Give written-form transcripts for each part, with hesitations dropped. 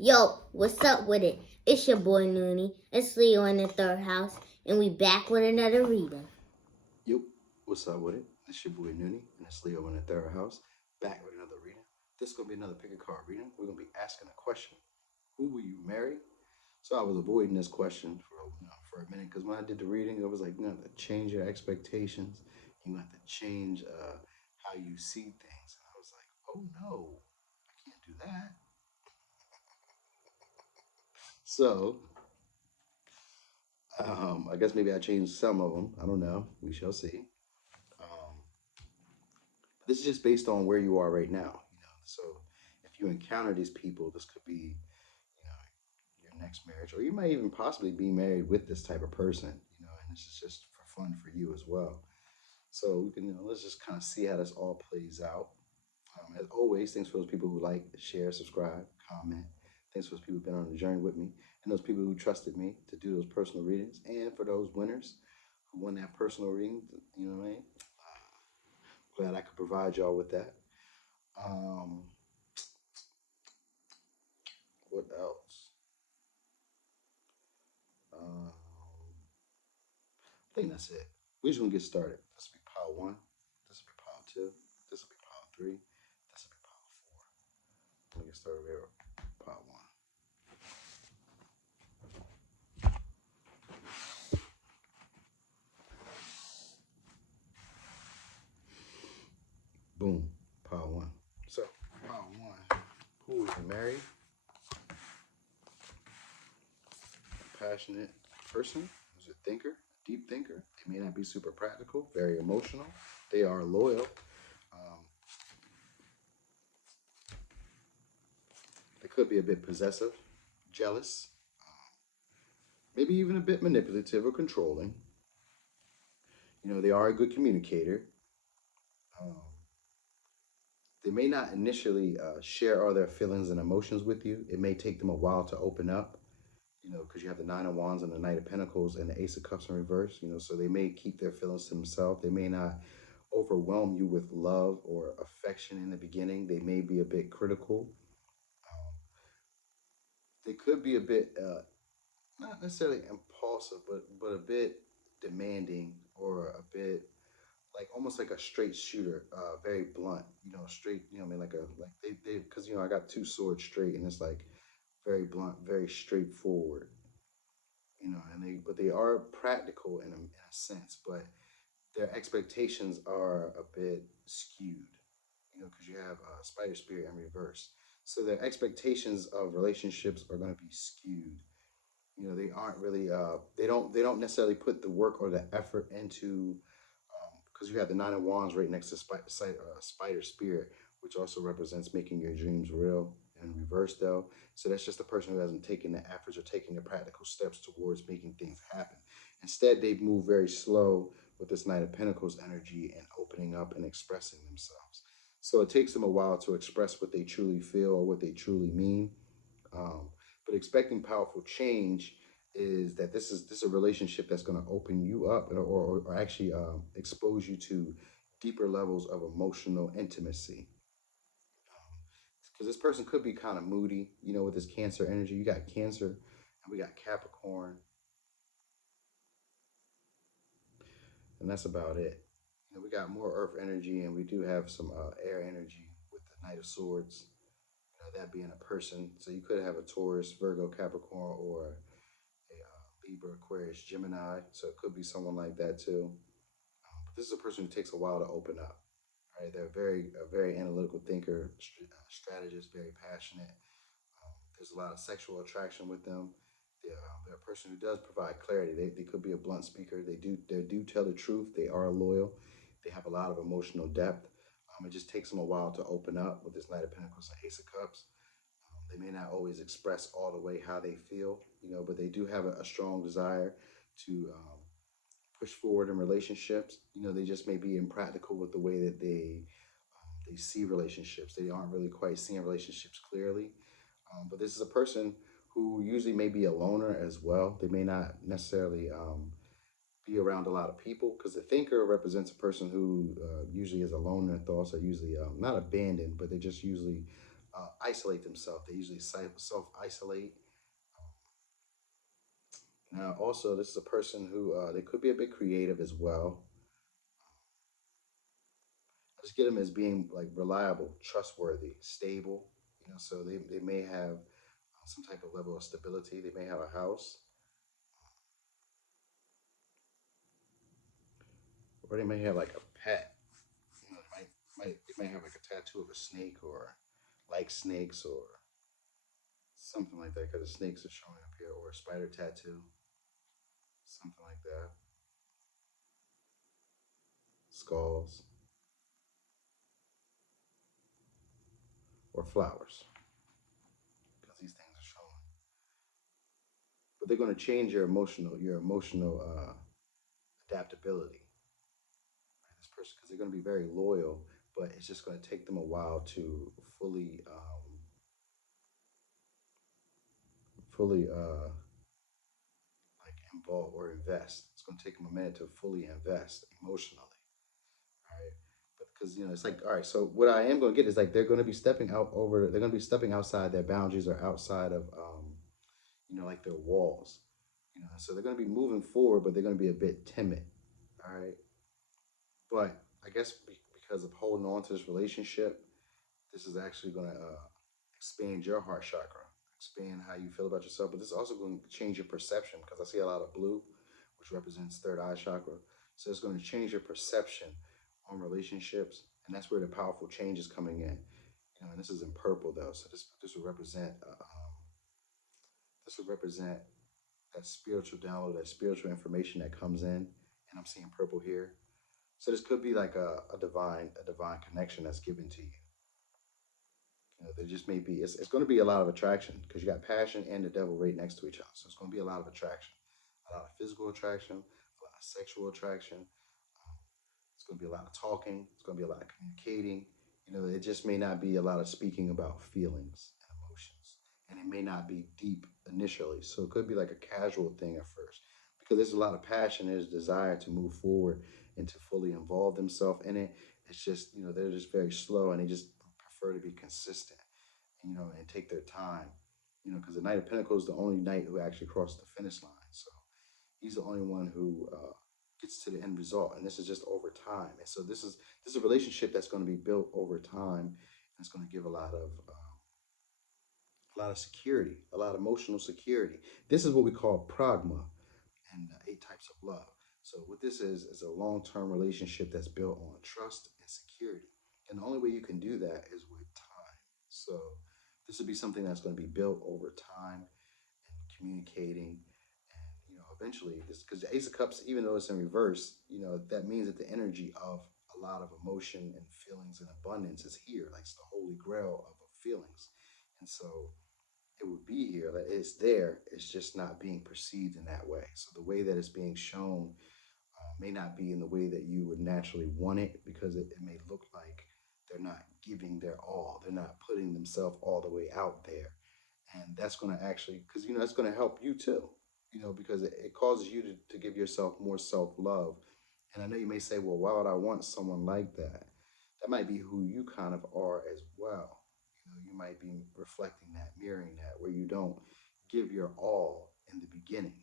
Yo, what's up with it? It's your boy Noonie. It's Leo in the third house, and we back with another reading. Yo, what's up with it? It's your boy Noonie, and it's Leo in the third house, back with another reading. This is going to be another pick a card reading. We're going to be asking a question. Who will you marry? So I was avoiding this question for a minute because when I did the reading, it was like, you have to change your expectations. You have to change how you see things. And I was like, oh no, I can't do that. So I guess maybe I changed some of them. I don't know. We shall see. Um, this is just based on where you are right now. So if you encounter these people, this could be, your next marriage, or you might even possibly be married with this type of person. And this is just for fun for you as well. So we can, let's just kind of see how this all plays out. As always, thanks for those people who like, share, subscribe, comment. Thanks for those people who've been on the journey with me, and those people who trusted me to do those personal readings, and for those winners who won that personal reading. You know what I mean? Glad I could provide y'all with that. Um, what else? Um, I think that's it. We're just gonna get started. This will be pile one. This will be pile two. This will be pile three. This will be pile four. We'll get started here. Pile one. Boom. Pile one. So pile one. Who is married? A passionate person who's a thinker, a deep thinker. They may not be super practical, very emotional. They are loyal. Um, they could be a bit possessive, jealous, maybe even a bit manipulative or controlling. They are a good communicator. Um, they may not initially share all their feelings and emotions with you. It may take them a while to open up, because you have the Nine of Wands and the Knight of Pentacles and the Ace of Cups in reverse, so they may keep their feelings to themselves. They may not overwhelm you with love or affection in the beginning. They may be a bit critical. Um, they could be a bit, not necessarily impulsive, but a bit demanding, or a bit like almost like a straight shooter, very blunt, straight, I mean, like they, because, I got two swords straight, and it's like very blunt, very straightforward, but they are practical in a sense, but their expectations are a bit skewed, because you have spider spirit in reverse. So their expectations of relationships are going to be skewed. They aren't really, they don't necessarily put the work or the effort into, because you have the Nine of Wands right next to Spider Spirit, which also represents making your dreams real in reverse, though. So that's just a person who hasn't taken the efforts or taken the practical steps towards making things happen. Instead, they move very slow with this Knight of Pentacles energy and opening up and expressing themselves. So it takes them a while to express what they truly feel or what they truly mean. Um, but expecting powerful change is that this is a relationship that's going to open you up, or actually expose you to deeper levels of emotional intimacy. Because this person could be kind of moody, with this Cancer energy. You got Cancer, and we got Capricorn, and that's about it. We got more Earth energy, and we do have some air energy with the Knight of Swords. That being a person, so you could have a Taurus, Virgo, Capricorn, or a Libra, Aquarius, Gemini. So it could be someone like that too. But this is a person who takes a while to open up. Right? They're a very analytical thinker, strategist, very passionate. There's a lot of sexual attraction with them. They're a person who does provide clarity. They could be a blunt speaker. They do tell the truth. They are loyal. They have a lot of emotional depth. It just takes them a while to open up with this Knight of Pentacles and Ace of Cups. They may not always express all the way how they feel, but they do have a strong desire to push forward in relationships. They just may be impractical with the way that they see relationships. They aren't really quite seeing relationships clearly. But this is a person who usually may be a loner as well. They may not necessarily be around a lot of people, because the thinker represents a person who usually is alone. Their thoughts are usually not abandoned, but they're just usually isolate themselves. They usually self-isolate. Now, also, this is a person who they could be a bit creative as well. Just get them as being like reliable, trustworthy, stable. So they may have some type of level of stability. They may have a house, or they may have like a pet. They may have like a tattoo of a snake or like snakes or something like that because the snakes are showing up here, or a spider tattoo, something like that. Skulls or flowers because these things are showing. But they're going to change your emotional adaptability. Right? This person, because they're going to be very loyal, but it's just going to take them a while to fully like involve or invest. It's going to take them a minute to fully invest emotionally. All right. But because it's like, all right, so what I am going to get is like they're going to be they're going to be stepping outside their boundaries or outside of like their walls. So they're going to be moving forward, but they're going to be a bit timid. All right. But I guess because of holding on to this relationship, this is actually going to expand your heart chakra, expand how you feel about yourself. But this is also going to change your perception because I see a lot of blue, which represents third eye chakra. So it's going to change your perception on relationships, and that's where the powerful change is coming in. And this is in purple though, so this will represent that spiritual download, that spiritual information that comes in. And I'm seeing purple here. So this could be like a divine connection that's given to you. There just may be it's going to be a lot of attraction because you got passion and the devil right next to each other. So it's going to be a lot of attraction, a lot of physical attraction, a lot of sexual attraction. It's going to be a lot of talking. It's going to be a lot of communicating. It just may not be a lot of speaking about feelings and emotions, and it may not be deep initially. So it could be like a casual thing at first because there's a lot of passion, there's desire to move forward and to fully involve themselves in it. It's just they're just very slow and they just prefer to be consistent, and take their time, because the Knight of Pentacles is the only knight who actually crossed the finish line. So he's the only one who gets to the end result, and this is just over time. And so this is a relationship that's going to be built over time, and it's going to give a lot of security, a lot of emotional security. This is what we call pragma and the 8 types of love. So what this is a long-term relationship that's built on trust and security. And the only way you can do that is with time. So this would be something that's going to be built over time and communicating. And eventually this, because the Ace of Cups, even though it's in reverse, that means that the energy of a lot of emotion and feelings and abundance is here. Like it's the holy grail of feelings. And so it would be here, that it's there, it's just not being perceived in that way. So the way that it's being shown may not be in the way that you would naturally want it because it may look like they're not giving their all, they're not putting themselves all the way out there. And that's going to actually, because that's going to help you too, because it causes you to give yourself more self-love. And I know you may say, well, why would I want someone like that? That might be who you kind of are as well. You might be reflecting that, mirroring that, where you don't give your all in the beginning.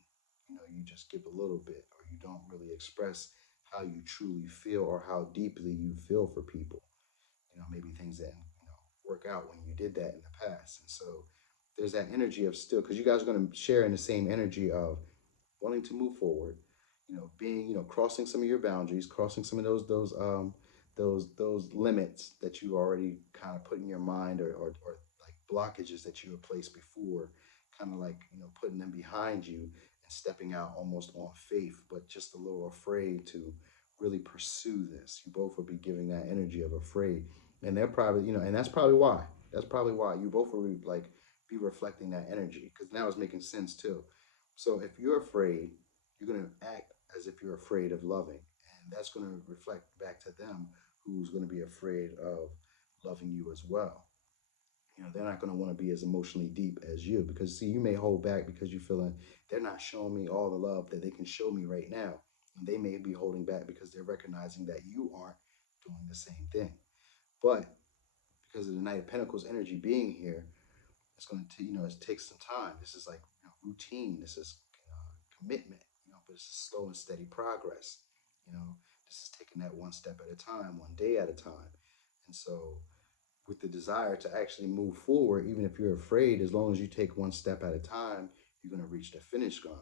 You just give a little bit, or you don't really express how you truly feel or how deeply you feel for people. Maybe things didn't, work out when you did that in the past. And so there's that energy of still, because you guys are going to share in the same energy of wanting to move forward, being, crossing some of your boundaries, crossing some of those limits that you already kind of put in your mind, or like blockages that you have placed before, kind of like, putting them behind you and stepping out almost on faith, but just a little afraid to really pursue this. You both will be giving that energy of afraid. And they're probably, and that's probably why you both will like be reflecting that energy, because now it's making sense too. So if you're afraid, you're going to act as if you're afraid of loving. And that's going to reflect back to them, who's going to be afraid of loving you as well. They're not going to want to be as emotionally deep as you, because see, you may hold back because you're feeling they're not showing me all the love that they can show me right now. And they may be holding back because they're recognizing that you aren't doing the same thing. But because of the Knight of Pentacles energy being here, it's going to, it takes some time. This is like routine. This is commitment, but it's a slow and steady progress. You know, this is taking that one step at a time, one day at a time. And so, with the desire to actually move forward, even if you're afraid, as long as you take one step at a time, you're going to reach the finish line.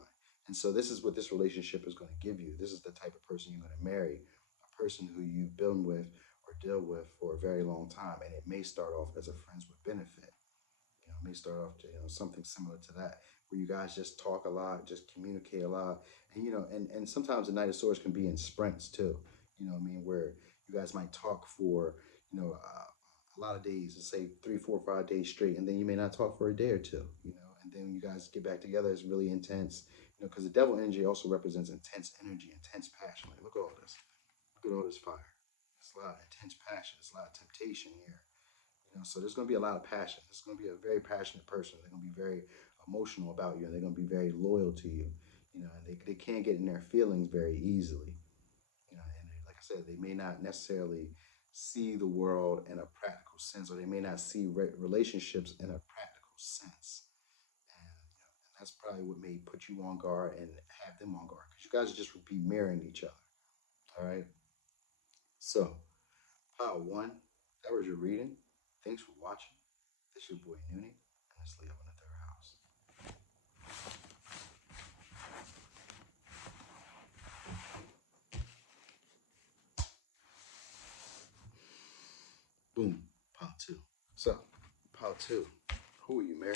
And so, this is what this relationship is going to give you. This is the type of person you're going to marry, a person who you've been with or deal with for a very long time. And it may start off as a friends with benefit. It may start off to, something similar to that, where you guys just talk a lot, just communicate a lot, and and sometimes the Knight of Swords can be in sprints too. What I mean, where you guys might talk for a lot of days, let's say 3, 4, 5 days straight, and then you may not talk for a day or two. And then when you guys get back together, it's really intense. Because the Devil energy also represents intense energy, intense passion. Like, look at all this, look at all this fire. It's a lot of intense passion. It's a lot of temptation here. So there's going to be a lot of passion. It's going to be a very passionate person. They're going to be very emotional about you, and they're going to be very loyal to you. And they can't get in their feelings very easily. And like I said, they may not necessarily see the world in a practical sense, or they may not see relationships in a practical sense. And that's probably what may put you on guard and have them on guard, because you guys just would be mirroring each other. All right. So, pile one, that was your reading. Thanks for watching. This is your boy Noonie, and it's Leo in the third house. Boom, pile two. So, pile two, who are you marrying?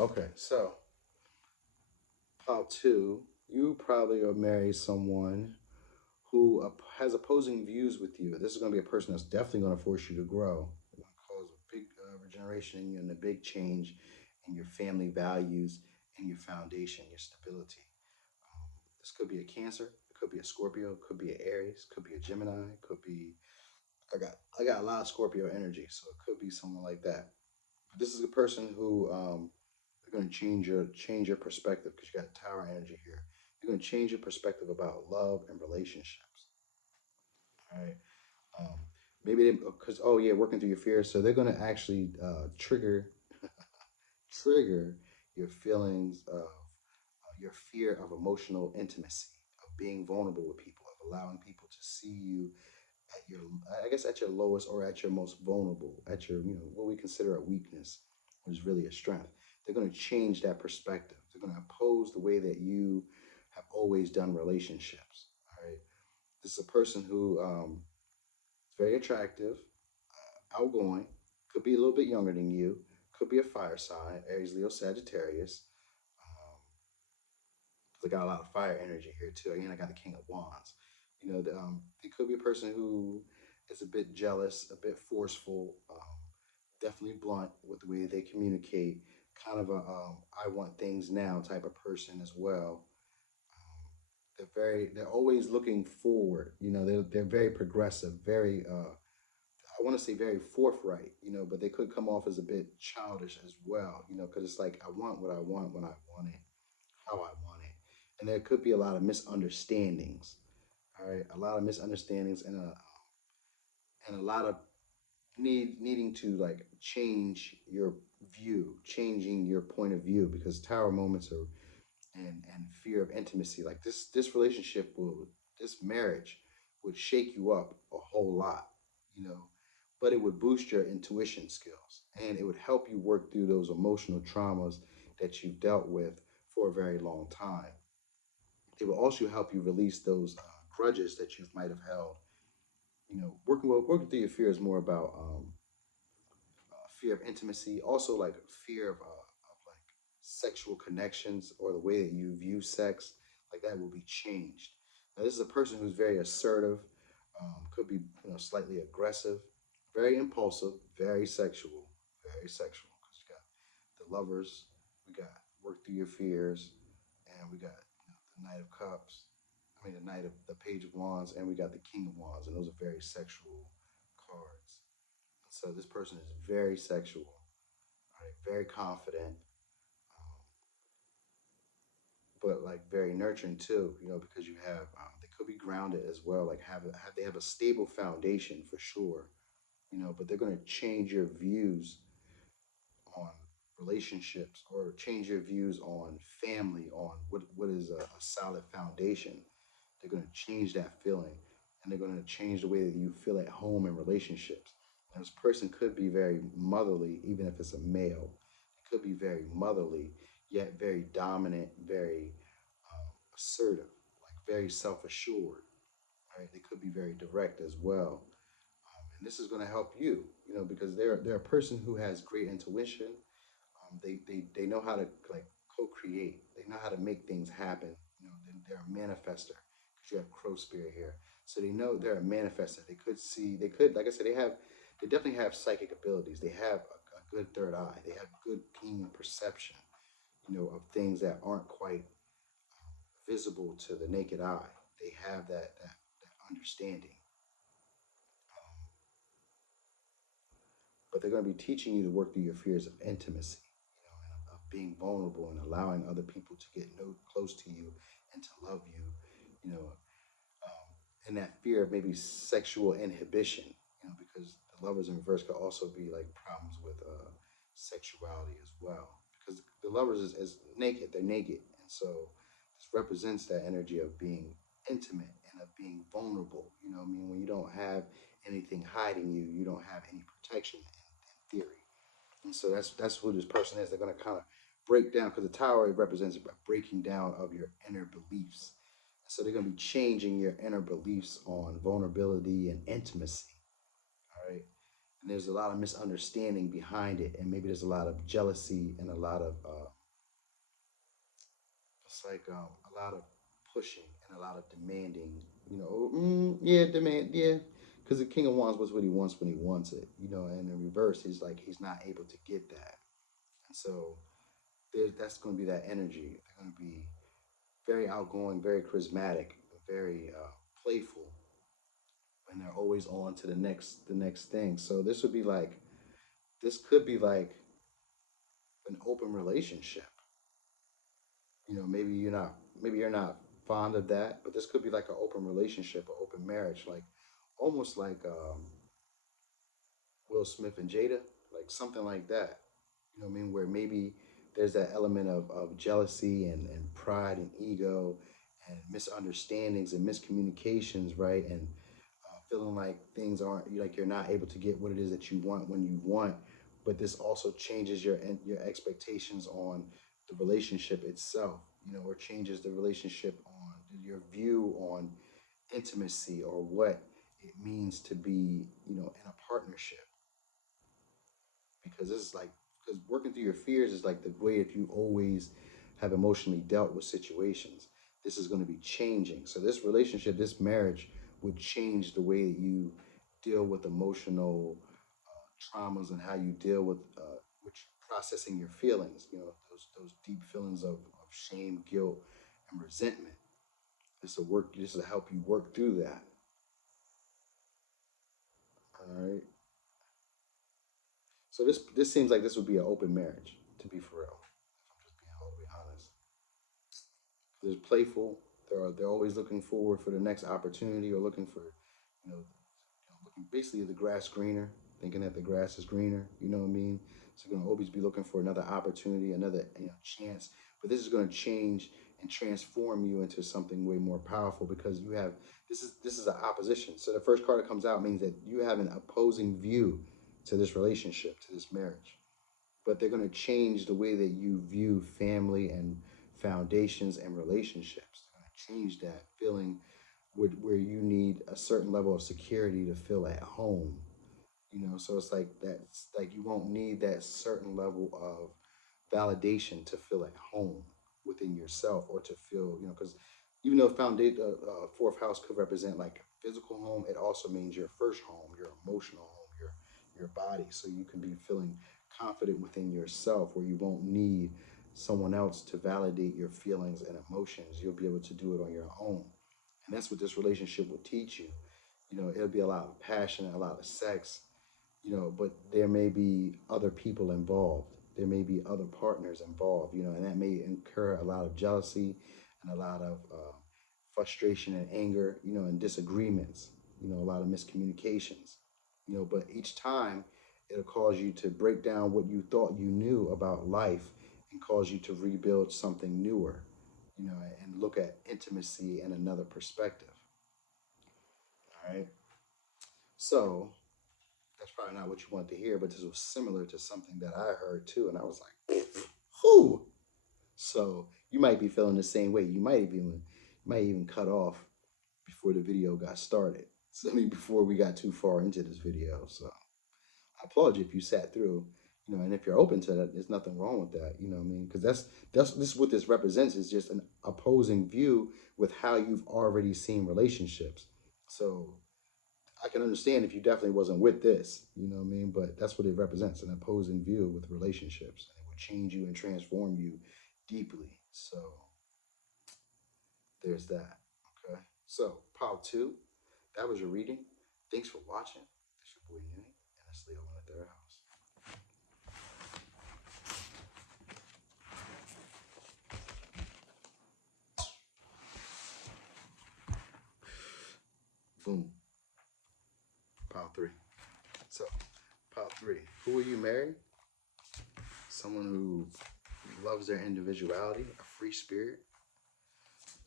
Okay, so pile two, you probably are marry someone who has opposing views with you. This is going to be a person that's definitely going to force you to grow. It's going to cause a big regeneration in you and a big change in your family values and your foundation, your stability. This could be a Cancer, it could be a Scorpio, it could be an Aries, it could be a Gemini, it could be I got a lot of Scorpio energy, so it could be someone like that. But this is a person who they're going to change your perspective, because you got Tower energy here. You're going to change your perspective about love and relationships. All right. Um, maybe because working through your fears, so they're going to actually trigger your feelings of your fear of emotional intimacy, of being vulnerable with people, of allowing people to see you at your, I guess, at your lowest or at your most vulnerable, at your, what we consider a weakness, which is really a strength. They're going to change that perspective. They're going to oppose the way that you have always done relationships. All right. This is a person who is very attractive, outgoing, could be a little bit younger than you, could be a fire sign, Aries, Leo, Sagittarius. I got a lot of fire energy here too. Again, I got the King of Wands. It could be a person who is a bit jealous, a bit forceful, definitely blunt with the way they communicate. Kind of a I want things now type of person as well. They're always looking forward. They're very progressive, very I want to say very forthright. But they could come off as a bit childish as well. Because it's like I want what I want when I want it, how I want it, and there could be a lot of misunderstandings. All right, a lot of misunderstandings and a lot of needing to like change your view, changing your point of view, because tower moments are and fear of intimacy. Like this relationship this marriage would shake you up a whole lot, you know, but it would boost your intuition skills, and it would help you work through those emotional traumas that you've dealt with for a very long time. It will also help you release those grudges that you might have held. Working through your fear is more about fear of intimacy, also like fear of like sexual connections, or the way that you view sex, like that will be changed. Now, this is a person who's very assertive, could be slightly aggressive, very impulsive, very sexual, very sexual. Because you got the lovers, We got work through your fears, and we got the Knight of Cups. I mean, the Knight of the Page of Wands, and we got the King of Wands, and those are very sexual cards. So this person is very sexual, right? Very confident, um, but like very nurturing too. Because you have they could be grounded as well. Like they have a stable foundation for sure. But they're going to change your views on relationships or change your views on family, on what is a solid foundation. They're going to change that feeling, and they're going to change the way that you feel at home in relationships. And this person could be very motherly, even if it's a male. It could be very motherly, yet very dominant, very assertive, like very self assured. Right? They could be very direct as well. And this is going to help you, because they're a person who has great intuition. They know how to like co-create. They know how to make things happen. They're a manifester because you have crow spirit here. So they know they're a manifester. They could, like I said, they definitely have psychic abilities. They have a good third eye. They have good keen perception, of things that aren't quite visible to the naked eye. They have that understanding. Um, but they're going to be teaching you to work through your fears of intimacy, and of being vulnerable and allowing other people to get close to you and to love you, you know, and that fear of maybe sexual inhibition, because the lovers in reverse could also be like problems with sexuality as well, because the lovers is naked, they're naked, and so this represents that energy of being intimate and of being vulnerable. I mean, when you don't have anything hiding you, you don't have any protection in theory. And so that's who this person is. They're going to kind of break down, because the tower represents a breaking down of your inner beliefs. So they're going to be changing your inner beliefs on vulnerability and intimacy. All right. And there's a lot of misunderstanding behind it. And maybe there's a lot of jealousy and a lot of, it's like a lot of pushing and a lot of demanding, yeah, demand, yeah. Because the King of Wands was what he wants when he wants it, and in reverse, he's like, he's not able to get that. And so that's going to be that energy. They're going to be very outgoing, very charismatic, very playful, and they're always on to the next thing. So this could be like an open relationship. Maybe you're not fond of that, but this could be like an open relationship, an open marriage, like almost like Will Smith and Jada, like something like that. You know what I mean? Where maybe there's that element of jealousy and pride and ego and misunderstandings and miscommunications, right? And feeling like things aren't like you're not able to get what it is that you want when you want. But this also changes your expectations on the relationship itself, or changes the relationship on your view on intimacy or what it means to be, in a partnership. Because this is like, because working through your fears is like the way if you always have emotionally dealt with situations. This is going to be changing. So this relationship, this marriage would change the way that you deal with emotional traumas and how you deal with which processing your feelings. Those deep feelings of shame, guilt, and resentment. This will work. This will help you work through that. All right. So this seems like this would be an open marriage, to be for real. If I'm just being all the way honest. They're playful. They're always looking forward for the next opportunity, or looking for, looking basically the grass greener, thinking that the grass is greener. You know what I mean? So you're gonna always be looking for another opportunity, another chance. But this is gonna change and transform you into something way more powerful, because you have this is an opposition. So the first card that comes out means that you have an opposing view to this relationship, to this marriage. But they're going to change the way that you view family and foundations and relationships. They're going to change that feeling where you need a certain level of security to feel at home. So it's like that's like you won't need that certain level of validation to feel at home within yourself, or to feel, because even though foundation, fourth house could represent like a physical home, it also means your first home, your emotional home, your body. So you can be feeling confident within yourself, where you won't need someone else to validate your feelings and emotions. You'll be able to do it on your own. And that's what this relationship will teach you. It'll be a lot of passion, a lot of sex, but there may be other people involved. There may be other partners involved, and that may incur a lot of jealousy and a lot of frustration and anger, and disagreements, a lot of miscommunications, but each time it'll cause you to break down what you thought you knew about life and cause you to rebuild something newer, and look at intimacy in another perspective. All right. So that's probably not what you wanted to hear, but this was similar to something that I heard too. And I was like, whoo. So you might be feeling the same way. You might even cut off before the video got started. So I mean before we got too far into this video. So I applaud you if you sat through, and if you're open to that, there's nothing wrong with that, what I mean? Because that's this is what this represents is just an opposing view with how you've already seen relationships. So I can understand if you definitely wasn't with this, what I mean? But that's what it represents, an opposing view with relationships. And it will change you and transform you deeply. So there's that. Okay. So part two, that was your reading. Thanks for watching. It's your boy Uni, and it's Leo in the third house. Boom. Part three. So part three. Who will you marry? Someone who loves their individuality, a free spirit,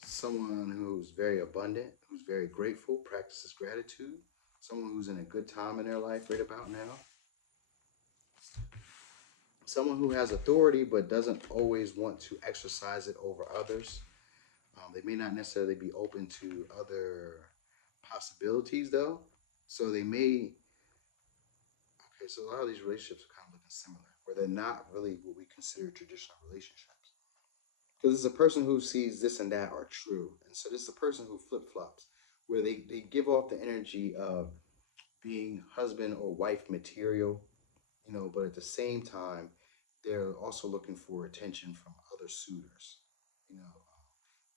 someone who's very abundant, who's very grateful, practices gratitude, someone who's in a good time in their life right about now, someone who has authority but doesn't always want to exercise it over others. They may not necessarily be open to other possibilities though. So they may, okay, so a lot of these relationships are kind of looking similar, where they're not really what we consider traditional relationships. Because it's a person who sees this and that are true. And so this is a person who flip flops, where they give off the energy of being husband or wife material, but at the same time, they're also looking for attention from other suitors. You know,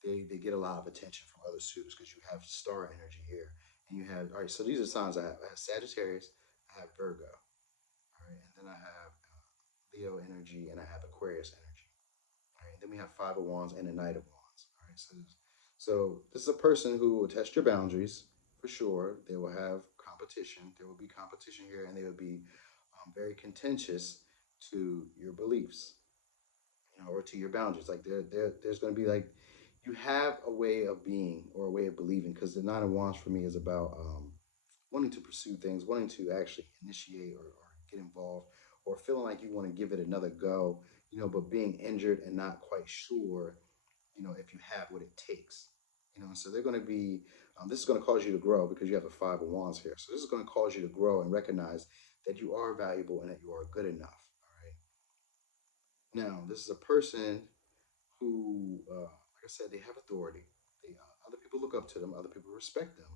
they get a lot of attention from other suitors because you have star energy here. And you have, all right, so these are signs I have. I have Sagittarius, I have Virgo, all right, and then I have Leo energy, and I have Aquarius energy. All right, then we have Five of Wands and the Knight of Wands. All right, so this is a person who will test your boundaries for sure. They will have competition. There will be competition here, and they will be very contentious to your beliefs, or to your boundaries. Like there's going to be like you have a way of being or a way of believing. Because the Nine of Wands for me is about wanting to pursue things, wanting to actually initiate or get involved, or feeling like you want to give it another go, but being injured and not quite sure, if you have what it takes. So they're going to be, this is going to cause you to grow because you have the Five of Wands here. So this is going to cause you to grow and recognize that you are valuable and that you are good enough. All right. Now, this is a person who, like I said, they have authority. Other people look up to them, other people respect them,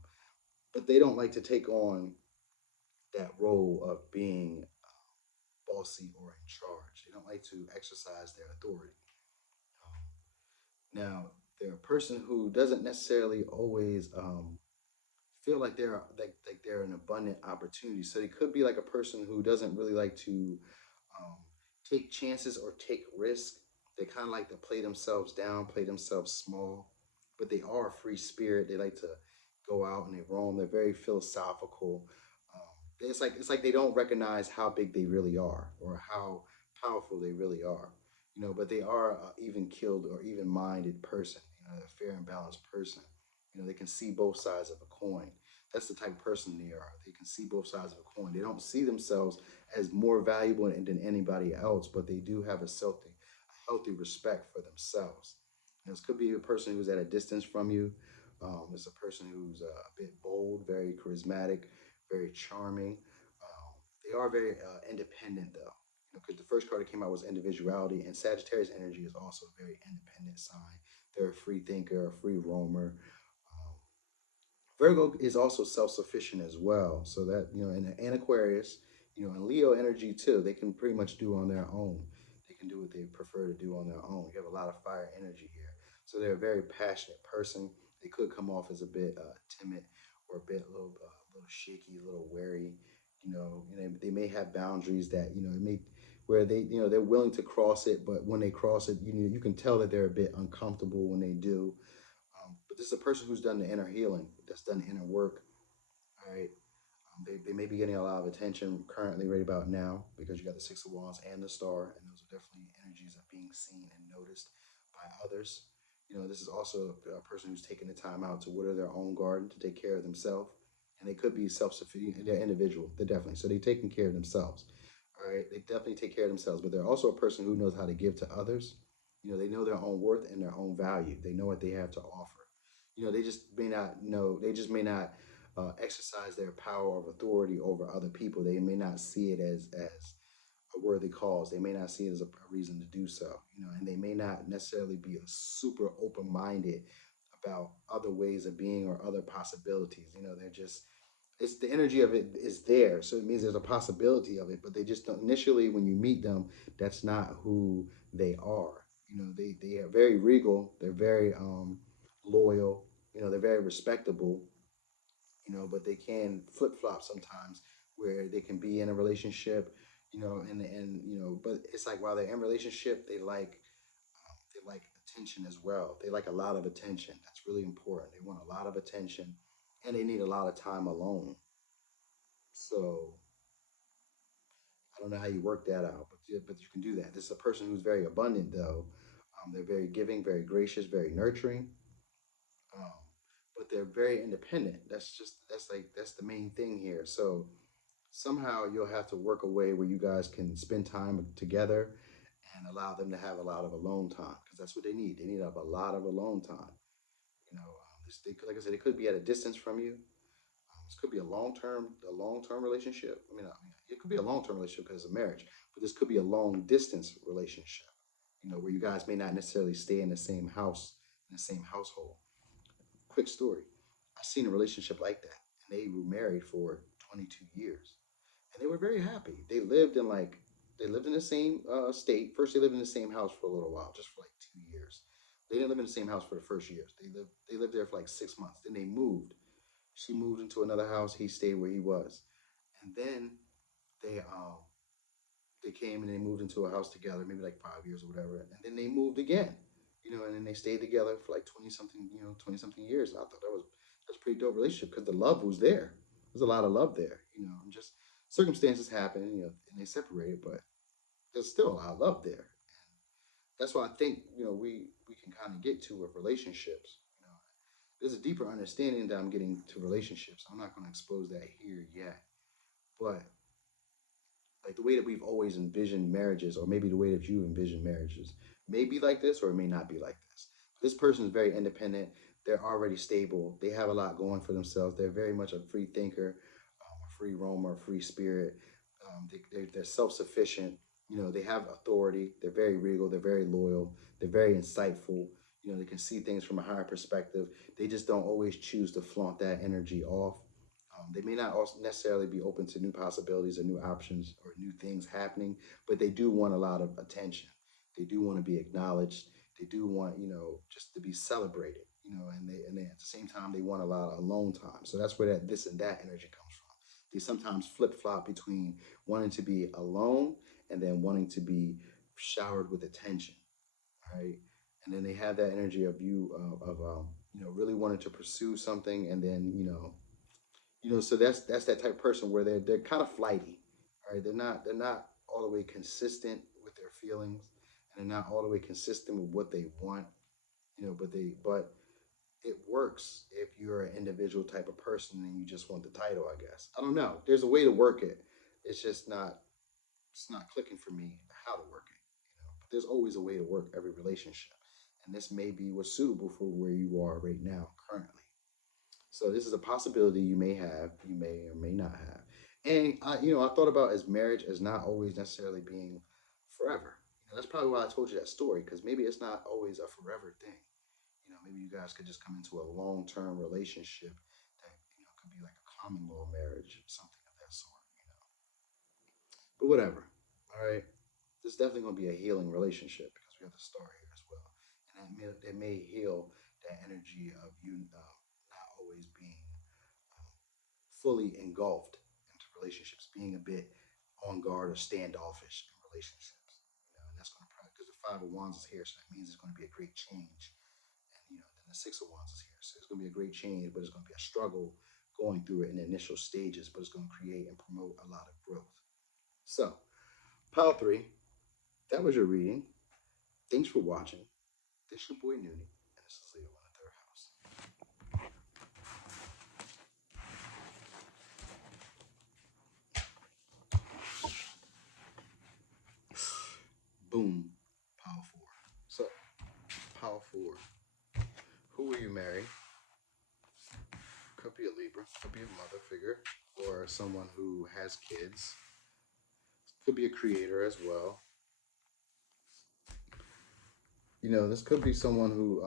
but they don't like to take on that role of being bossy or in charge. They don't like to exercise their authority. Now, they're a person who doesn't necessarily always feel like they're an abundant opportunity. So they could be like a person who doesn't really like to um, take chances or take risks. They kind of like to play themselves down, play themselves small, but they are a free spirit. They like to go out and they roam. They're very philosophical. It's like they don't recognize how big they really are or how powerful they really are. But they are even killed or even minded person. A fair and balanced person. They can see both sides of a coin. That's the type of person they are. They can see both sides of a coin. They don't see themselves as more valuable than anybody else, but they do have a healthy respect for themselves. This could be a person who's at a distance from you. It's a person who's a bit bold, very charismatic, very charming. They are very independent, though. Because the first card that came out was individuality, and Sagittarius energy is also a very independent sign. They're a free thinker, a free roamer. Um, Virgo is also self-sufficient as well. So that, and Aquarius, and Leo energy too, they can pretty much do on their own. They can do what they prefer to do on their own. You have a lot of fire energy here. So they're a very passionate person. They could come off as a bit timid or a bit little shaky, a little wary. They may have boundaries that it may where they're willing to cross it, but when they cross it, you can tell that they're a bit uncomfortable when they do. But this is a person who's done the inner healing, that's done the inner work. All right, they may be getting a lot of attention currently right about now because you got the Six of Wands and the Star, and those are definitely energies of being seen and noticed by others. This is also a person who's taking the time out to water their own garden, to take care of themselves, and they could be self-sufficient. They're individual. They're definitely so they're taking care of themselves. All right, they definitely take care of themselves, but they're also a person who knows how to give to others. They know their own worth and their own value. They know what they have to offer. They just may not know. They just may not exercise their power of authority over other people. They may not see it as a worthy cause. They may not see it as a reason to do so. And they may not necessarily be super open minded about other ways of being or other possibilities. They're just it's the energy of it is there, so it means there's a possibility of it. But they just don't, initially when you meet them, that's not who they are. They are very regal. They're very loyal. They're very respectable, but they can flip flop sometimes where they can be in a relationship, but it's like while they're in relationship, they like attention as well. They like a lot of attention. That's really important. They want a lot of attention, and they need a lot of time alone. So I don't know how you work that out, but you can do that. This is a person who's very abundant, though. They're very giving, very gracious, very nurturing. Um, but they're very independent. That's the main thing here. So somehow you'll have to work a way where you guys can spend time together and allow them to have a lot of alone time because that's what they need. They need a lot of alone time. Like I said, it could be at a distance from you. This could be a long term relationship. It could be a long term relationship because of marriage, but this could be a long distance relationship. Where you guys may not necessarily stay in the same house, in the same household. Quick story: I seen a relationship like that, and they were married for 22 years, and they were very happy. They lived in the same state. First, they lived in the same house for a little while, just for like 2 years. They didn't live in the same house for the first years. They lived there for like 6 months. Then they moved. She moved into another house. He stayed where he was, and then they came and they moved into a house together, maybe like 5 years or whatever, and then they moved again. And then they stayed together for like 20 something years. And I thought that's a pretty dope relationship because the love was there. There's a lot of love there, and just circumstances happen, and they separated, but there's still a lot of love there. That's why I think we can kind of get to with relationships. There's a deeper understanding that I'm getting to relationships. I'm not going to expose that here yet, but like the way that we've always envisioned marriages, or maybe the way that you envision marriages, may be like this or it may not be like this. This person is very independent. They're already stable. They have a lot going for themselves. They're very much a free thinker, a free roamer, a free spirit. They're self sufficient. They have authority. They're very regal. They're very loyal. They're very insightful. They can see things from a higher perspective. They just don't always choose to flaunt that energy off. They may not also necessarily be open to new possibilities or new options or new things happening, but they do want a lot of attention. They do want to be acknowledged. They do want, just to be celebrated, and at the same time they want a lot of alone time. So that's where that this and that energy comes from. They sometimes flip flop between wanting to be alone and then wanting to be showered with attention, right? And then they have that energy of really wanting to pursue something, and then so that's that type of person where they're kind of flighty. All right, they're not all the way consistent with their feelings, and they're not all the way consistent with what they want. But it works if you're an individual type of person and you just want the title, I guess. I don't know. There's a way to work it. It's just not it's not clicking for me how to work it. But there's always a way to work every relationship, and this may be what's suitable for where you are right now currently. So this is a possibility you may have, you may or may not have. And I thought about as marriage as not always necessarily being forever. That's probably why I told you that story, because maybe it's not always a forever thing. Maybe you guys could just come into a long-term relationship that could be like a common law marriage, something of that sort. But whatever. All right. This is definitely going to be a healing relationship because we have the star here as well, and it may heal that energy of you not always being um, fully engulfed into relationships, being a bit on guard or standoffish in relationships. And that's going to probably because the Five of Wands is here, so that means it's going to be a great change. And then the Six of Wands is here, so it's going to be a great change, but it's going to be a struggle going through it in the initial stages, but it's going to create and promote a lot of growth. So, pile three, that was your reading. Thanks for watching. This is your boy Noonie, and this is Leo in the third house. Boom, pile four. So, pile four. Who will you marry? Could be a Libra, could be a mother figure, or someone who has kids. Could be a creator as well. This could be someone who,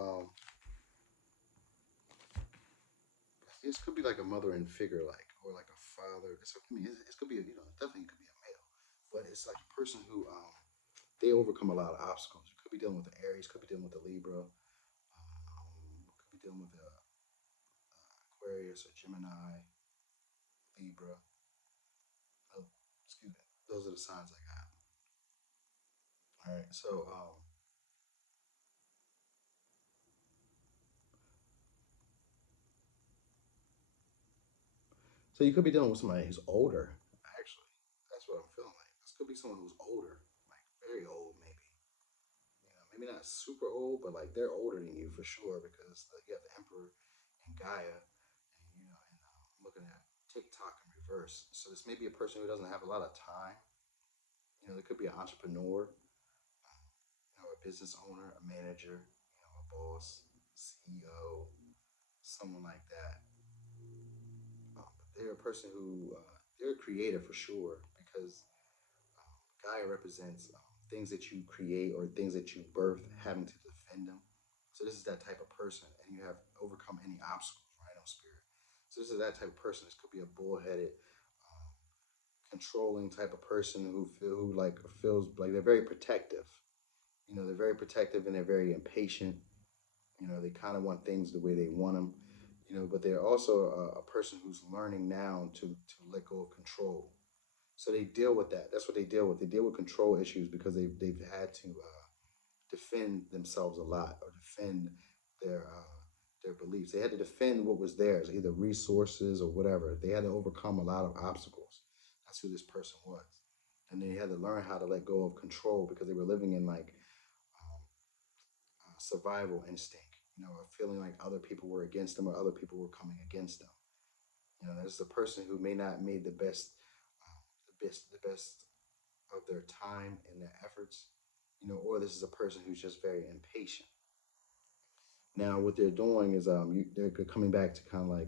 this could be like a mother and figure, or like a father. It could be, definitely could be a male, but it's like a person who, they overcome a lot of obstacles. You could be dealing with the Aries, could be dealing with the Libra, could be dealing with the Aquarius or Gemini, Libra. Oh, excuse me. Those are the signs I got. All right. So you could be dealing with somebody who's older. Actually, that's what I'm feeling like. This could be someone who's older, like very old, maybe. Maybe not super old, but like they're older than you for sure because you have the Emperor and Gaia, and I'm looking at TikTok in reverse. So this may be a person who doesn't have a lot of time. There could be an entrepreneur, a business owner, a manager, a boss, CEO, someone like that. But they're a person who they're a creator for sure because Gaia represents things that you create or things that you birth, having to defend them. So this is that type of person, and you have overcome any obstacles, right, on spirit. So this is that type of person. This could be a bullheaded, um, controlling type of person who like feels like they're very protective. They're very protective and they're very impatient. They kind of want things the way they want them. But they're also a person who's learning now to let go of control. So they deal with that. That's what they deal with. They deal with control issues because they've had to defend themselves a lot or defend their beliefs. They had to defend what was theirs, either resources or whatever. They had to overcome a lot of obstacles. That's who this person was, and they had to learn how to let go of control because they were living in like um, survival instinct. Feeling like other people were against them or other people were coming against them. There's the person who may not made the best of their time and their efforts, or this is a person who's just very impatient. Now, what they're doing is they're coming back to kind of like,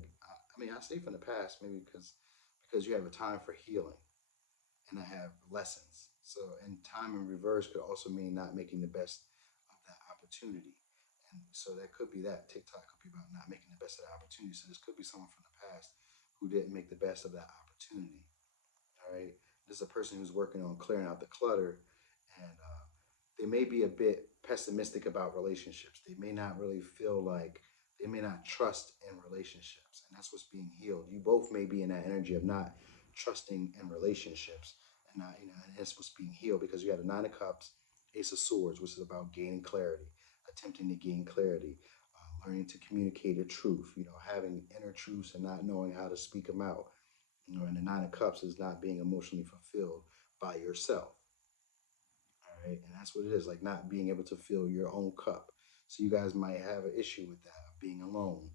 I say from the past, maybe because you have a time for healing and I have lessons. So, and time in reverse could also mean not making the best of that opportunity. And so that could be that. TikTok could be about not making the best of the opportunity. So this could be someone from the past who didn't make the best of that opportunity. All right. This is a person who's working on clearing out the clutter, and they may be a bit pessimistic about relationships. They may not really feel like they may not trust in relationships, and that's what's being healed. You both may be in that energy of not trusting in relationships, and not, and that's what's being healed because you have the Nine of Cups, Ace of Swords, which is about gaining clarity, attempting to gain clarity. Learning to communicate a truth, having inner truths and not knowing how to speak them out, and the Nine of Cups is not being emotionally fulfilled by yourself. All right. And that's what it is, like not being able to fill your own cup. So you guys might have an issue with that, being alone,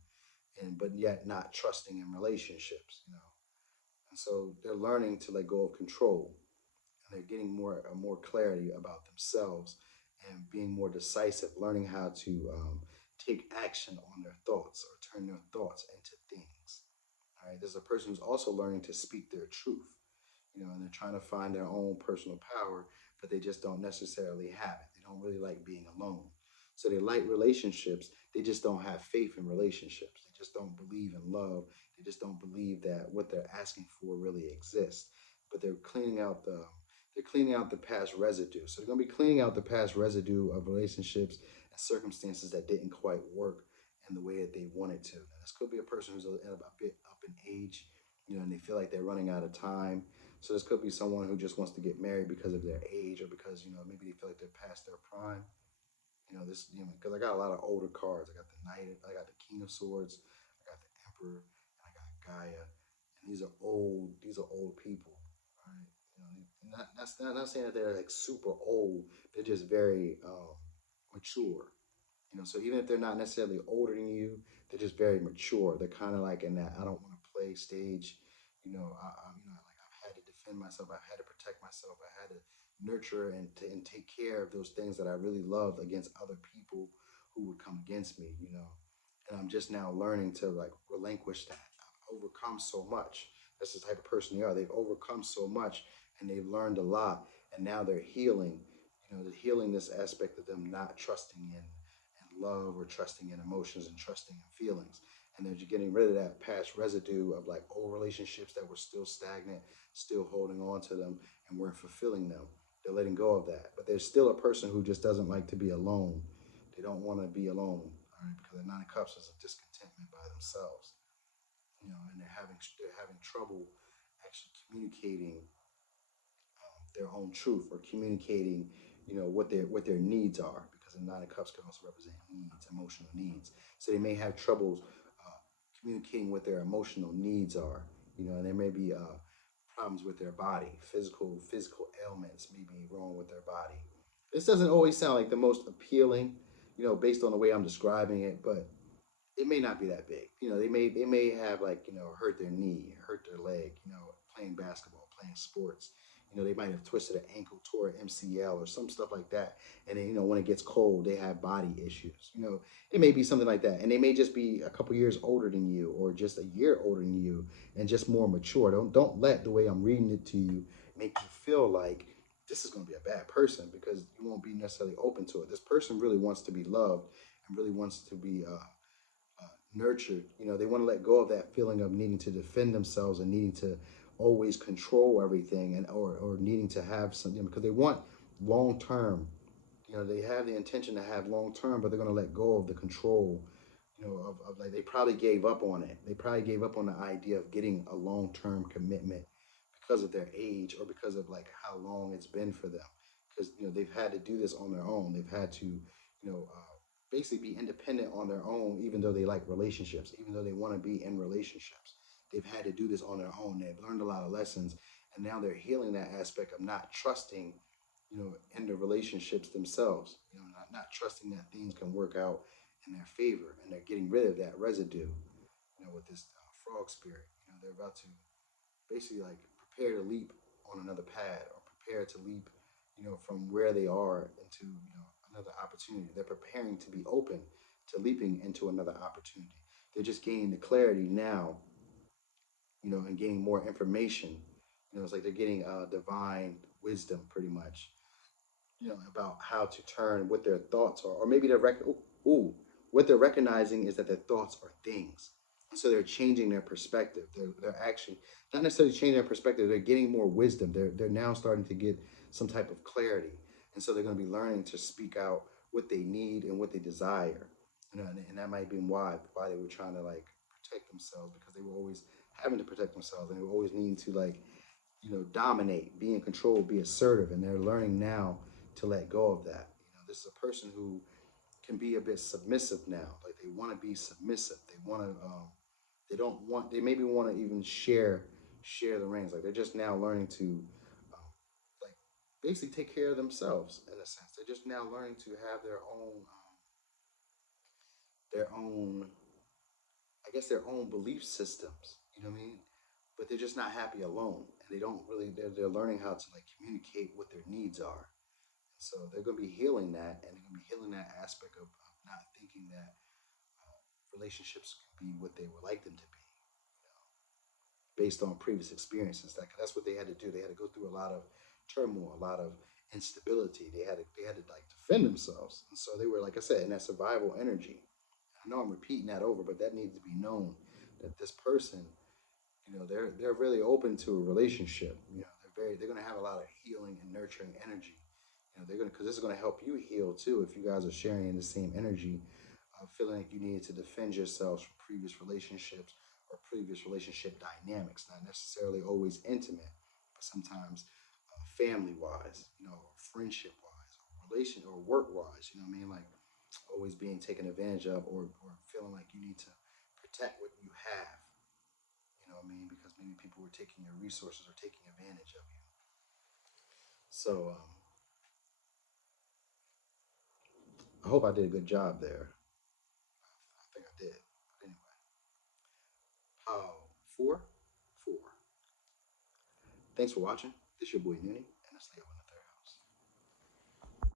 but yet not trusting in relationships. And so they're learning to let go of control, and they're getting more clarity about themselves and being more decisive, learning how to take action on their thoughts or turn their thoughts into things. All right. There's a person who's also learning to speak their truth, and they're trying to find their own personal power, but they just don't necessarily have it. They don't really like being alone. So they like relationships. They just don't have faith in relationships. They just don't believe in love. They just don't believe that what they're asking for really exists. But they're cleaning out They're cleaning out the past residue. So they're going to be cleaning out the past residue of relationships and circumstances that didn't quite work in the way that they wanted to. Now, this could be a person who's a bit up in age, and they feel like they're running out of time. So this could be someone who just wants to get married because of their age, or because maybe they feel like they're past their prime. This, because I got a lot of older cards. I got the Knight, I got the King of Swords, I got the Emperor, and I got Gaia. And these are old. These are old people, right? Not saying that they're like super old. They're just very mature. So even if they're not necessarily older than you, they're just very mature. They're kind of like in that I don't want to play stage. Like I've had to defend myself. I've had to protect myself. I had to nurture and take care of those things that I really loved against other people who would come against me. And I'm just now learning to like relinquish that. I've overcome so much. That's the type of person they are. They've overcome so much and they've learned a lot, and now they're healing. They're healing this aspect of them not trusting in love, or trusting in emotions, and trusting in feelings. And they're getting rid of that past residue of like old relationships that were still stagnant, still holding on to them and weren't fulfilling them. They're letting go of that. But there's still a person who just doesn't like to be alone. They don't want to be alone, all right? Because the Nine of Cups is a discontentment by themselves, and they're having trouble actually communicating their own truth, or communicating, what their needs are, because the Nine of Cups can also represent needs, emotional needs. So they may have troubles communicating what their emotional needs are, and there may be problems with their body, physical ailments may be wrong with their body. This doesn't always sound like the most appealing, based on the way I'm describing it, but it may not be that big. They may have like hurt their knee, hurt their leg. Playing basketball, playing sports. They might have twisted an ankle, tore an MCL, or some stuff like that. And then when it gets cold, they have body issues. It may be something like that, and they may just be a couple years older than you, or just a year older than you, and just more mature. Don't let the way I'm reading it to you make you feel like this is going to be a bad person, because you won't be necessarily open to it. This person really wants to be loved and really wants to be nurtured. They want to let go of that feeling of needing to defend themselves and needing to always control everything, and or needing to have something, because they want long term. They have the intention to have long term, but they're going to let go of the control. Of like, they probably gave up on it. They probably gave up on the idea of getting a long term commitment because of their age, or because of like how long it's been for them. Because they've had to do this on their own. They've had to basically be independent on their own, even though they like relationships, even though they want to be in relationships. They've had to do this on their own. They've learned a lot of lessons, and now they're healing that aspect of not trusting, in the relationships themselves. Not trusting that things can work out in their favor, and they're getting rid of that residue. With this frog spirit, they're about to basically like prepare to leap on another pad, or prepare to leap, from where they are into, another opportunity. They're preparing to be open to leaping into another opportunity. They're just gaining the clarity now, and gaining more information. It's like they're getting divine wisdom, pretty much, about how to turn what their thoughts are, or maybe ooh, what they're recognizing is that their thoughts are things. So they're changing their perspective. They're actually not necessarily changing their perspective. They're getting more wisdom. They're now starting to get some type of clarity, and so they're going to be learning to speak out what they need and what they desire. And that might be why they were trying to like protect themselves, because they were always having to protect themselves, and they were always needing to like dominate, be in control, be assertive, and they're learning now to let go of that. This is a person who can be a bit submissive now. Like they want to be submissive. They want to. They don't want. They maybe want to even share the reins. Like they're just now learning to, like, basically take care of themselves in a sense. They're just now learning to have their own, I guess, their own belief systems. You know what I mean? But they're just not happy alone, and they don't really. They're learning how to like communicate what their needs are. So they're going to be healing that, and they're going to be healing that aspect of not thinking that relationships can be what they would like them to be, based on previous experiences. That's what they had to do. They had to go through a lot of turmoil, a lot of instability. They had to like defend themselves, and so they were, like I said, in that survival energy. I know I'm repeating that over, but that needs to be known, that this person, they're really open to a relationship. they're gonna have a lot of healing and nurturing energy. They're gonna, because this is gonna help you heal too if you guys are sharing in the same energy, feeling like you needed to defend yourselves from previous relationships or previous relationship dynamics, not necessarily always intimate, but sometimes family wise, friendship wise, or relation or work wise. You know what I mean? Like always being taken advantage of, or feeling like you need to protect what you have. You know what I mean? Because maybe people were taking your resources or taking advantage of you. So I hope I did a good job there. I think I did. But anyway, how four, four. Thanks for watching. This is your boy Noonie, and I'll see you